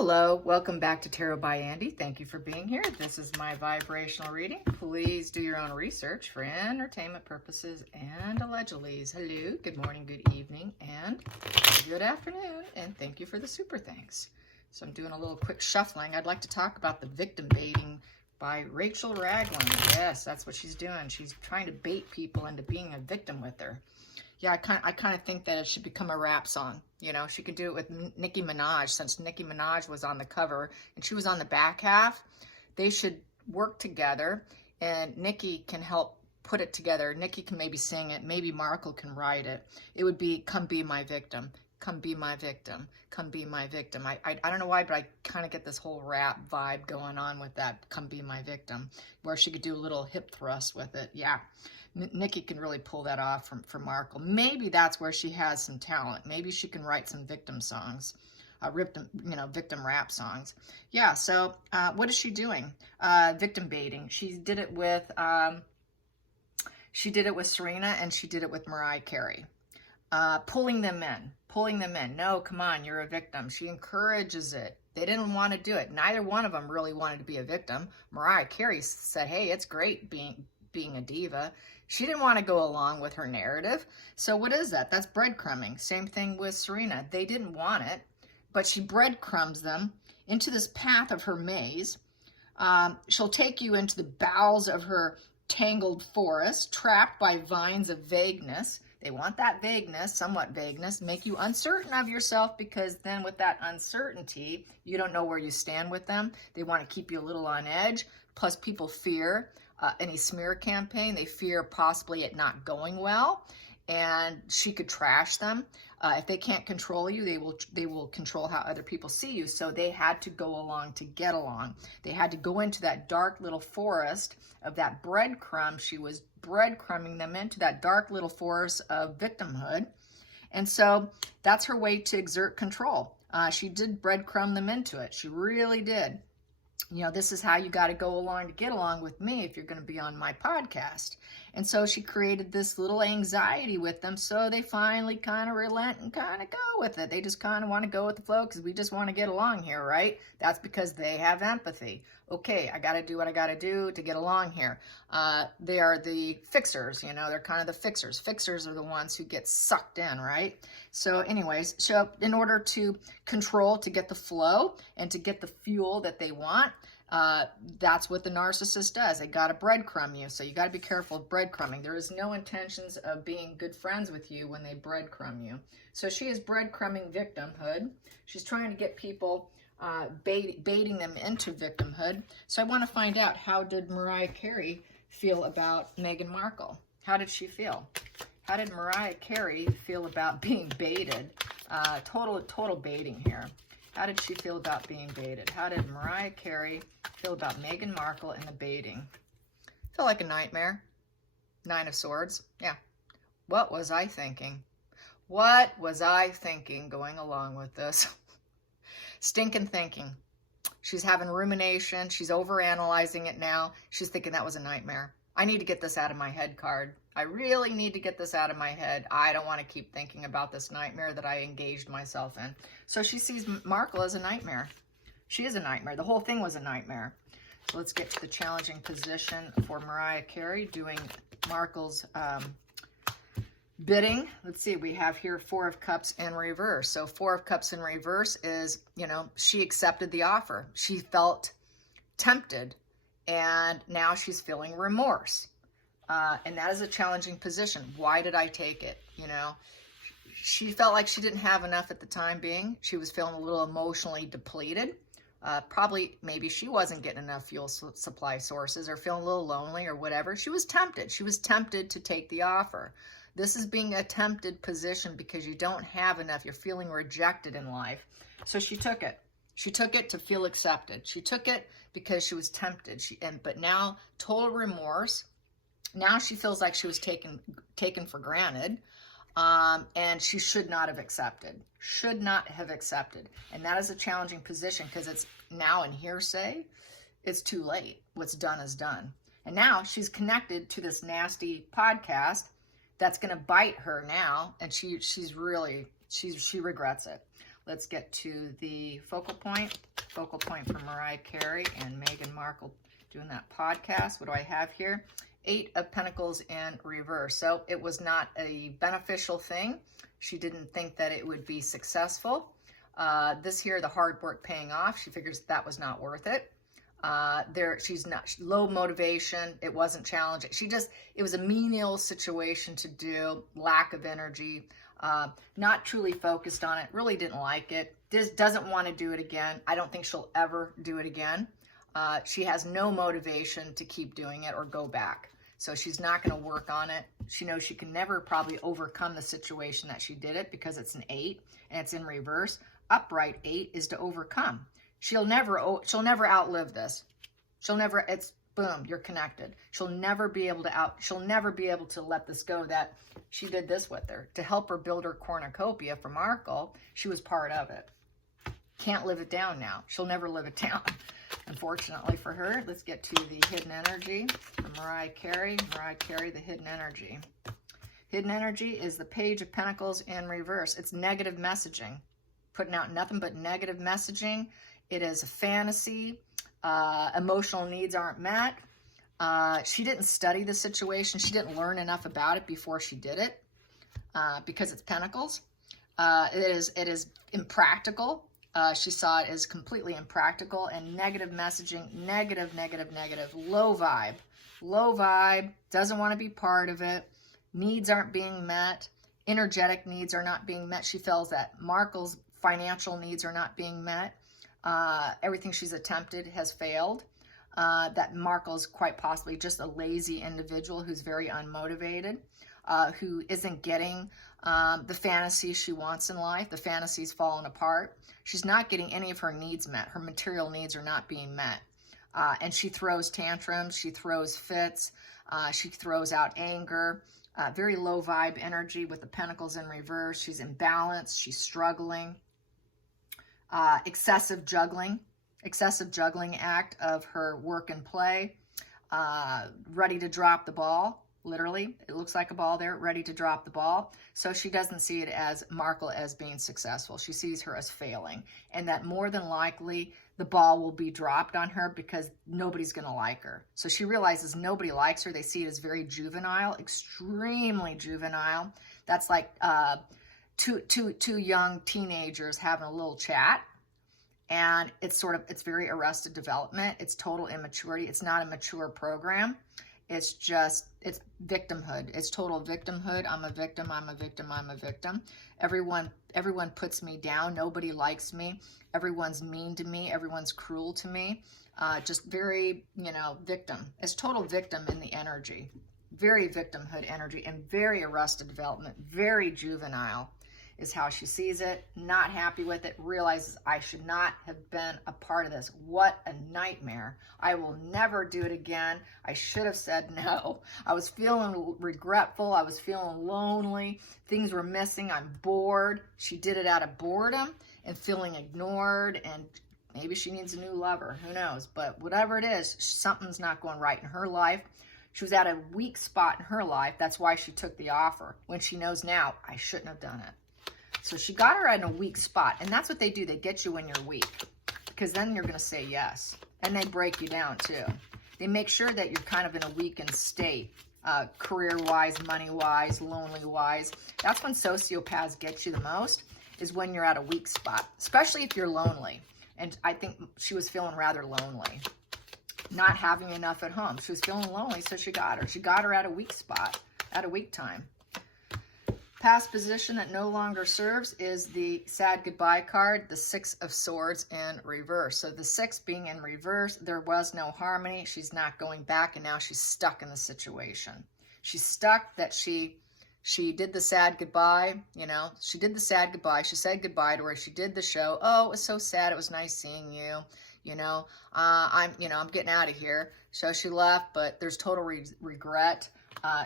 Hello, welcome back to Tarot by Andy. Thank you for being here. This is my vibrational reading. Please do your own research for entertainment purposes and allegedly. Hello, good morning, good evening, and good afternoon, and thank you for the super thanks. So I'm doing a little quick shuffling. I'd like to talk about the victim baiting by Rachael Ragland. Yes, that's what she's doing. She's trying to bait people into being a victim with her. Yeah, I kind of think that it should become a rap song. You know, she could do it with Nicki Minaj, since Nicki Minaj was on the cover and she was on the back half. They should work together, and Nicki can help put it together. Nicki can maybe sing it. Maybe Markle can write it. It would be, come be my victim. Come be my victim. Come be my victim. I don't know why, but I kind of get this whole rap vibe going on with that, come be my victim, where she could do a little hip thrust with it. Yeah. Nicki can really pull that off for Markle. Maybe that's where she has some talent. Maybe she can write some victim songs, victim rap songs. Yeah, so what is she doing? Victim baiting. She did it with Serena, and she did it with Mariah Carey. Pulling them in. No, come on, you're a victim. She encourages it. They didn't want to do it. Neither one of them really wanted to be a victim. Mariah Carey said, hey, it's great being a diva. She didn't want to go along with her narrative. So what is that? That's breadcrumbing. Same thing with Serena. They didn't want it, but she breadcrumbs them into this path of her maze. She'll take you into the bowels of her tangled forest, trapped by vines of vagueness. They want that vagueness, somewhat vagueness, make you uncertain of yourself, because then with that uncertainty, you don't know where you stand with them. They want to keep you a little on edge. Plus, people fear any smear campaign. They fear possibly it not going well, and she could trash them. If they can't control you, they will control how other people see you. So they had to go along to get along. They had to go into that dark little forest of that breadcrumb. She was breadcrumbing them into that dark little forest of victimhood. And so that's her way to exert control. She did breadcrumb them into it. She really did. You know, this is how you got to go along to get along with me if you're going to be on my podcast. And so she created this little anxiety with them, so they finally kind of relent and kind of go with it. They just kind of want to go with the flow because we just want to get along here, right? That's because they have empathy. Okay, I got to do what I got to do to get along here. They are the fixers, you know, they're kind of the fixers. Fixers are the ones who get sucked in, right? So anyways, so in order to control, to get the flow and to get the fuel that they want, that's what the narcissist does. They got to breadcrumb you. So you got to be careful of breadcrumbing. There is no intentions of being good friends with you when they breadcrumb you. So she is breadcrumbing victimhood. She's trying to get people, baiting them into victimhood. So I want to find out, how did Mariah Carey feel about Meghan Markle? How did she feel? How did Mariah Carey feel about being baited? Total baiting here. How did she feel about being baited? How did Mariah Carey feel about Meghan Markle and the baiting? Feel like a nightmare. Nine of Swords. Yeah. What was I thinking? What was I thinking going along with this? Stinking thinking. She's having rumination. She's overanalyzing it now. She's thinking that was a nightmare. I need to get this out of my head card. I really need to get this out of my head. I don't want to keep thinking about this nightmare that I engaged myself in. So she sees Markle as a nightmare. She is a nightmare. The whole thing was a nightmare. So let's get to the challenging position for Mariah Carey doing Markle's bidding. Let's see, we have here Four of Cups in reverse. So Four of Cups in reverse is, you know, she accepted the offer. She felt tempted, and now she's feeling remorse. And that is a challenging position. Why did I take it? You know, she felt like she didn't have enough at the time being. She was feeling a little emotionally depleted. Probably, maybe she wasn't getting enough fuel supply sources, or feeling a little lonely or whatever. She was tempted. She was tempted to take the offer. This is being a tempted position because you don't have enough. You're feeling rejected in life. So she took it. She took it to feel accepted. She took it because she was tempted. But now, total remorse. Now she feels like she was taken for granted, and she should not have accepted. Should not have accepted. And that is a challenging position because it's now in hearsay. It's too late. What's done is done. And now she's connected to this nasty podcast that's going to bite her now, and she regrets it. Let's get to the focal point for Mariah Carey and Meghan Markle doing that podcast. What do I have here? 8 of Pentacles in reverse. So it was not a beneficial thing. She didn't think that it would be successful. This here, the hard work paying off. She figures that was not worth it. She's not low motivation. It wasn't challenging. It was a menial situation to do, lack of energy, not truly focused on it, really didn't like it. Doesn't want to do it again. I don't think she'll ever do it again. She has no motivation to keep doing it or go back. So she's not going to work on it. She knows she can never probably overcome the situation that she did it because it's an 8 and it's in reverse. Upright 8 is to overcome. She'll never outlive this. It's boom, you're connected. She'll never be able to let this go, that she did this with her. To help her build her cornucopia for Markle, she was part of it. Can't live it down now. She'll never live it down, unfortunately for her. Let's get to the hidden energy from Mariah Carey. Mariah Carey, the hidden energy. Hidden energy is the Page of Pentacles in reverse. It's negative messaging. Putting out nothing but negative messaging. It is a fantasy. Emotional needs aren't met. She didn't study the situation. She didn't learn enough about it before she did it, because it's Pentacles. It is impractical. She saw it as completely impractical and negative messaging, negative, low vibe, doesn't want to be part of it. Needs aren't being met. Energetic needs are not being met. She feels that Markle's financial needs are not being met. Everything she's attempted has failed. That Markle's quite possibly just a lazy individual who's very unmotivated, who isn't getting the fantasy she wants in life. The fantasy's fallen apart. She's not getting any of her needs met. Her material needs are not being met. And she throws tantrums. She throws fits. She throws out anger. Very low vibe energy with the Pentacles in reverse. She's imbalanced. She's struggling. Excessive juggling act of her work and play, ready to drop the ball. Literally, it looks like a ball there, ready to drop the ball. So she doesn't see it as Markle as being successful. She sees her as failing, and that more than likely the ball will be dropped on her because nobody's going to like her. So she realizes nobody likes her. They see it as very juvenile, extremely juvenile. That's like two young teenagers having a little chat. And it's very arrested development. It's total immaturity. It's not a mature program. It's victimhood. It's total victimhood. I'm a victim. Everyone puts me down. Nobody likes me. Everyone's mean to me. Everyone's cruel to me. Just very, victim. It's total victim in the energy. Very victimhood energy and very arrested development. Very juvenile is how she sees it. Not happy with it. Realizes I should not have been a part of this. What a nightmare. I will never do it again. I should have said no. I was feeling regretful. I was feeling lonely. Things were missing. I'm bored. She did it out of boredom and feeling ignored, and maybe she needs a new lover. Who knows? But whatever it is, something's not going right in her life. She was at a weak spot in her life. That's why she took the offer, when she knows now, I shouldn't have done it. So she got her in a weak spot, and that's what they do. They get you when you're weak, because then you're going to say yes, and they break you down too. They make sure that you're kind of in a weakened state, career-wise, money-wise, lonely-wise. That's when sociopaths get you the most, is when you're at a weak spot, especially if you're lonely. And I think she was feeling rather lonely, not having enough at home. She was feeling lonely, so she got her. She got her at a weak spot, at a weak time. Past position that no longer serves is the sad goodbye card, the 6 of Swords in reverse. So the 6 being in reverse, there was no harmony. She's not going back, and now she's stuck in the situation. She's stuck that she did the sad goodbye, She did the sad goodbye. She said goodbye to her. She did the show. Oh, it was so sad. It was nice seeing you. I'm getting out of here. So she left, but there's total regret.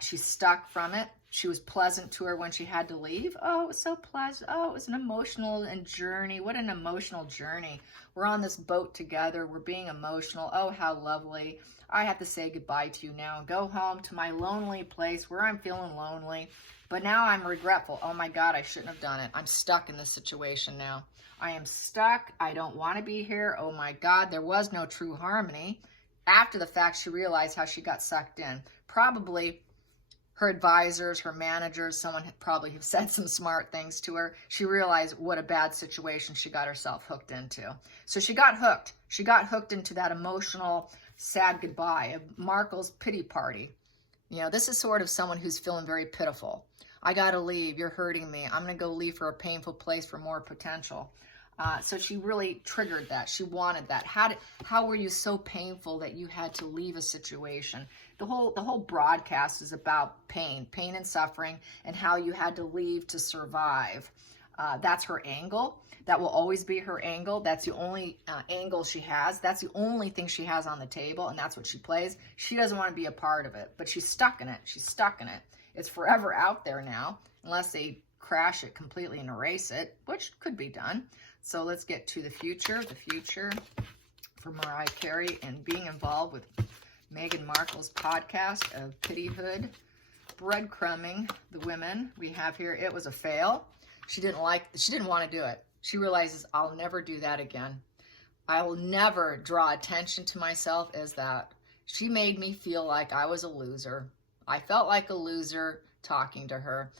She's stuck from it. She was pleasant to her when she had to leave. Oh, it was so pleasant. Oh, it was an emotional journey. What an emotional journey. We're on this boat together. We're being emotional. Oh, how lovely. I have to say goodbye to you now and go home to my lonely place where I'm feeling lonely. But now I'm regretful. Oh my God, I shouldn't have done it. I'm stuck in this situation now. I am stuck. I don't want to be here. Oh my God, there was no true harmony. After the fact, she realized how she got sucked in. Probably her advisors, her managers, someone had probably have said some smart things to her. She realized what a bad situation she got herself hooked into. So she got hooked. She got hooked into that emotional, sad goodbye of Markle's pity party. You know, this is sort of someone who's feeling very pitiful. I got to leave. You're hurting me. I'm going to go leave for a painful place for more potential. So she really triggered that. She wanted that. How were you so painful that you had to leave a situation? The whole broadcast is about pain and suffering, and how you had to leave to survive. That's her angle. That will always be her angle. That's the only angle she has. That's the only thing she has on the table, and that's what she plays. She doesn't want to be a part of it, but she's stuck in it. She's stuck in it. It's forever out there now, unless they crash it completely and erase it, which could be done. So let's get to the future for Mariah Carey and being involved with Meghan Markle's podcast of Pityhood, breadcrumbing the women we have here. It was a fail. She didn't want to do it. She realizes, I'll never do that again. I will never draw attention to myself as that. She made me feel like I was a loser. I felt like a loser talking to her.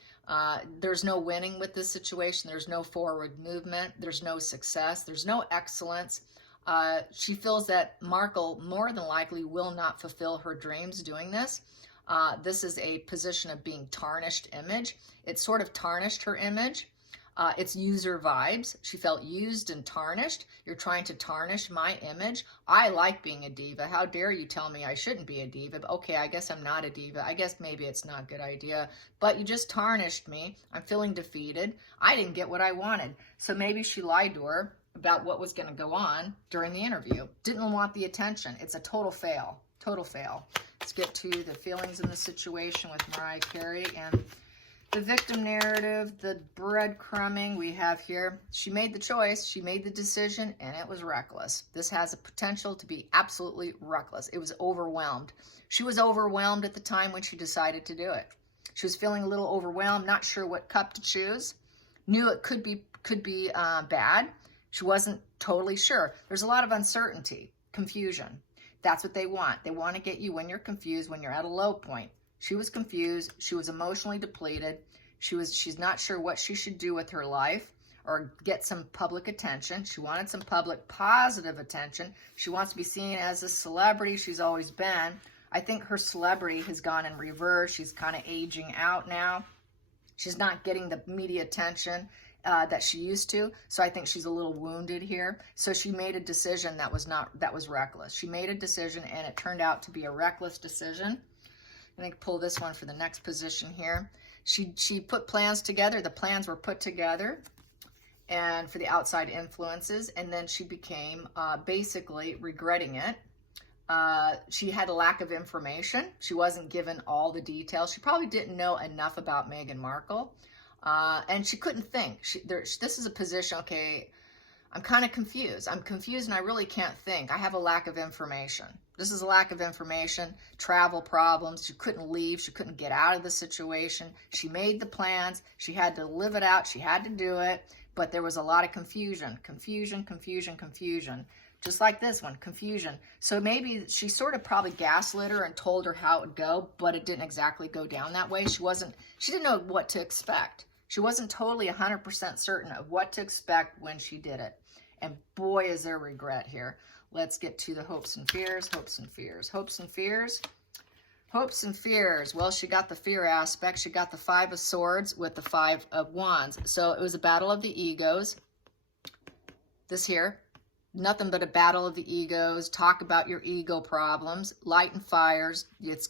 There's no winning with this situation. There's no forward movement. There's no success. There's no excellence. She feels that Markle more than likely will not fulfill her dreams doing this. This is a position of being tarnished image. It sort of tarnished her image. It's user vibes. She felt used and tarnished. You're trying to tarnish my image. I like being a diva. How dare you tell me I shouldn't be a diva? But okay, I guess I'm not a diva. I guess maybe it's not a good idea. But you just tarnished me. I'm feeling defeated. I didn't get what I wanted. So maybe she lied to her about what was going to go on during the interview. Didn't want the attention. It's a total fail. Total fail. Let's get to the feelings in the situation with Mariah Carey and the victim narrative, the breadcrumbing we have here. She made the choice, she made the decision, and it was reckless. This has a potential to be absolutely reckless. It was overwhelmed. She was overwhelmed at the time when she decided to do it. She was feeling a little overwhelmed, not sure what cup to choose. Knew it could be bad. She wasn't totally sure. There's a lot of uncertainty, confusion. That's what they want. They want to get you when you're confused, when you're at a low point. She was confused. She was emotionally depleted. She's not sure what she should do with her life or get some public attention. She wanted some public positive attention. She wants to be seen as a celebrity she's always been. I think her celebrity has gone in reverse. She's kind of aging out now. She's not getting the media attention that she used to. So I think she's a little wounded here. So she made a decision that was reckless. She made a decision and it turned out to be a reckless decision. I think pull this one for the next position here. She put plans together. The plans were put together and for the outside influences. And then she became basically regretting it. She had a lack of information. She wasn't given all the details. She probably didn't know enough about Meghan Markle. And she couldn't think. This is a position, okay, I'm kind of confused. I'm confused and I really can't think. I have a lack of information. This is a lack of information, travel problems. She couldn't leave. She couldn't get out of the situation. She made the plans. She had to live it out. She had to do it. But there was a lot of confusion. Just like this one, confusion. So maybe she sort of probably gaslit her and told her how it would go, but it didn't exactly go down that way. She didn't know what to expect. She wasn't totally 100% certain of what to expect when she did it. And boy, is there regret here. Let's get to the hopes and fears. Well, she got the fear aspect. She got the 5 of Swords with the 5 of Wands. So it was a battle of the egos. This here, nothing but a battle of the egos. Talk about your ego problems, light and fires. It's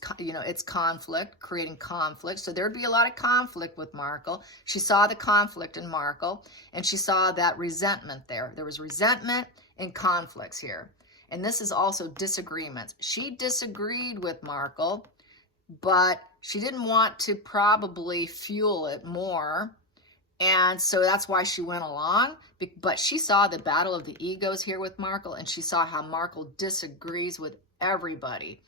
conflict, creating conflict. So there'd be a lot of conflict with Markle. She saw the conflict in Markle, and she saw that resentment there. There was resentment and conflicts here. And this is also disagreements. She disagreed with Markle, but she didn't want to probably fuel it more. And so that's why she went along. But she saw the battle of the egos here with Markle, and she saw how Markle disagrees with everybody.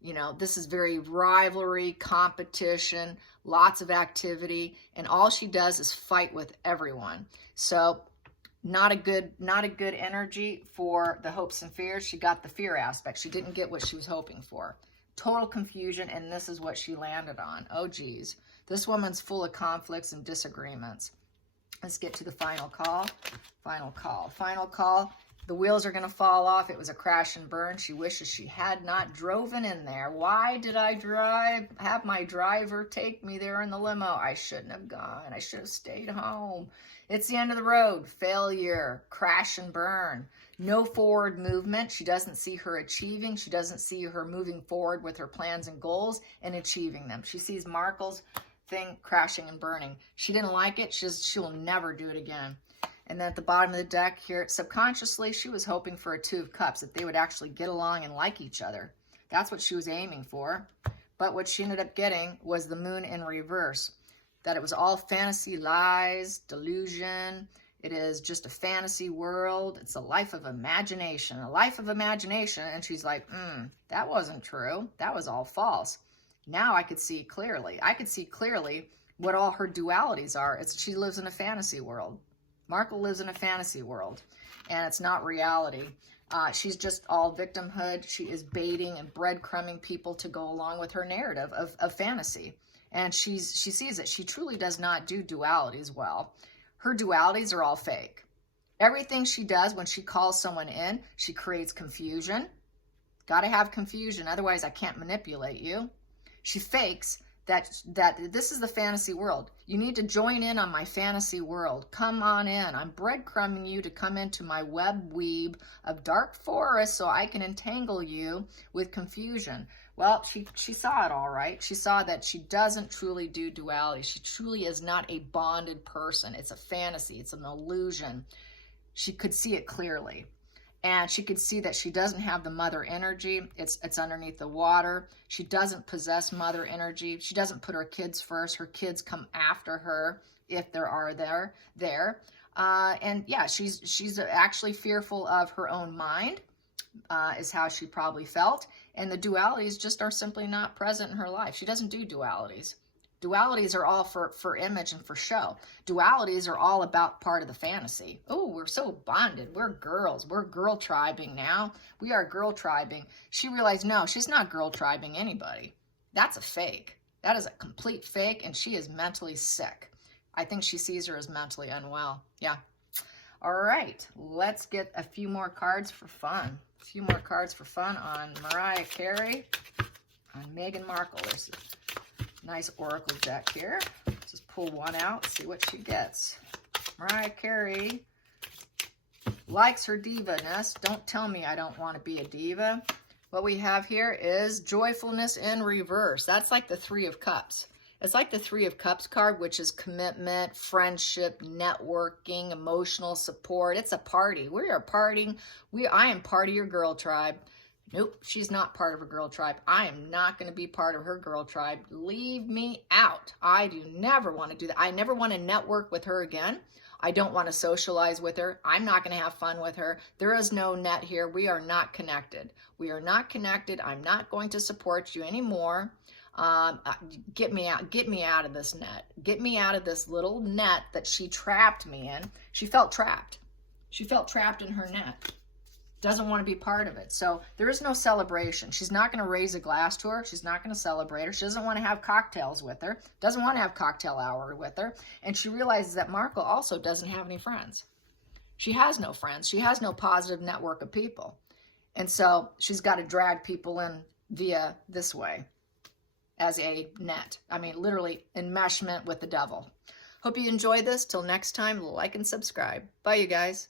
You know, this is very rivalry, competition, lots of activity, and all she does is fight with everyone. So not a good energy for the hopes and fears. She got the fear aspect. She didn't get what she was hoping for. Total confusion, and this is what she landed on. Oh, geez. This woman's full of conflicts and disagreements. Let's get to the final call. Final call. Final call. The wheels are going to fall off. It was a crash and burn. She wishes she had not driven in there. Why did I have my driver take me there in the limo? I shouldn't have gone. I should have stayed home. It's the end of the road. Failure. Crash and burn. No forward movement. She doesn't see her achieving. She doesn't see her moving forward with her plans and goals and achieving them. She sees Markle's thing crashing and burning. She didn't like it. She'll never do it again. And then at the bottom of the deck here, subconsciously, she was hoping for a 2 of Cups, that they would actually get along and like each other. That's what she was aiming for. But what she ended up getting was the Moon in reverse, that it was all fantasy, lies, delusion. It is just a fantasy world. It's a life of imagination, a life of imagination. And she's like, that wasn't true. That was all false. Now I could see clearly. I could see clearly what all her dualities are. She lives in a fantasy world. Markle lives in a fantasy world, and it's not reality. She's just all victimhood. She is baiting and breadcrumbing people to go along with her narrative of fantasy. And she sees it. She truly does not do dualities well. Her dualities are all fake. Everything she does when she calls someone in, she creates confusion. Got to have confusion, otherwise I can't manipulate you. She fakes that this is the fantasy world. You need to join in on my fantasy world. Come on in. I'm breadcrumbing you to come into my web weave of dark forest so I can entangle you with confusion. Well, she saw it all right. She saw that she doesn't truly do duality. She truly is not a bonded person. It's a fantasy. It's an illusion. She could see it clearly. And she could see that she doesn't have the mother energy. It's underneath the water. She doesn't possess mother energy. She doesn't put her kids first. Her kids come after her if there are there. And yeah, she's actually fearful of her own mind, is how she probably felt. And the dualities just are simply not present in her life. She doesn't do dualities. Dualities are all for image and for show. Dualities are all about part of the fantasy. Oh, we're so bonded. We're girls. We're girl tribing now. We are girl tribing. She realized, no, she's not girl tribing anybody. That's a fake. That is a complete fake, and she is mentally sick. I think she sees her as mentally unwell. Yeah. All right. Let's get a few more cards for fun. A few more cards for fun on Mariah Carey, on Meghan Markle. There's nice oracle deck here. Just pull one out, see what she gets. Mariah Carey likes her diva-ness. Don't tell me I don't want to be a diva. What we have here is joyfulness in reverse. That's like the 3 of Cups. It's like the 3 of Cups card, which is commitment, friendship, networking, emotional support. It's a party. We are partying. I am part of your girl tribe. Nope, she's not part of her girl tribe. I am not going to be part of her girl tribe. Leave me out. I do never want to do that. I never want to network with her again. I don't want to socialize with her. I'm not going to have fun with her. There is no net here. We are not connected. We are not connected. I'm not going to support you anymore. Get me out. Get me out of this net. Get me out of this little net that she trapped me in. She felt trapped. She felt trapped in her net. Doesn't want to be part of it. So there is no celebration. She's not going to raise a glass to her. She's not going to celebrate her. She doesn't want to have cocktails with her. Doesn't want to have cocktail hour with her. And she realizes that Markle also doesn't have any friends. She has no friends. She has no positive network of people. And so she's got to drag people in via this way as a net. I mean, literally enmeshment with the devil. Hope you enjoyed this. Till next time, like and subscribe. Bye, you guys.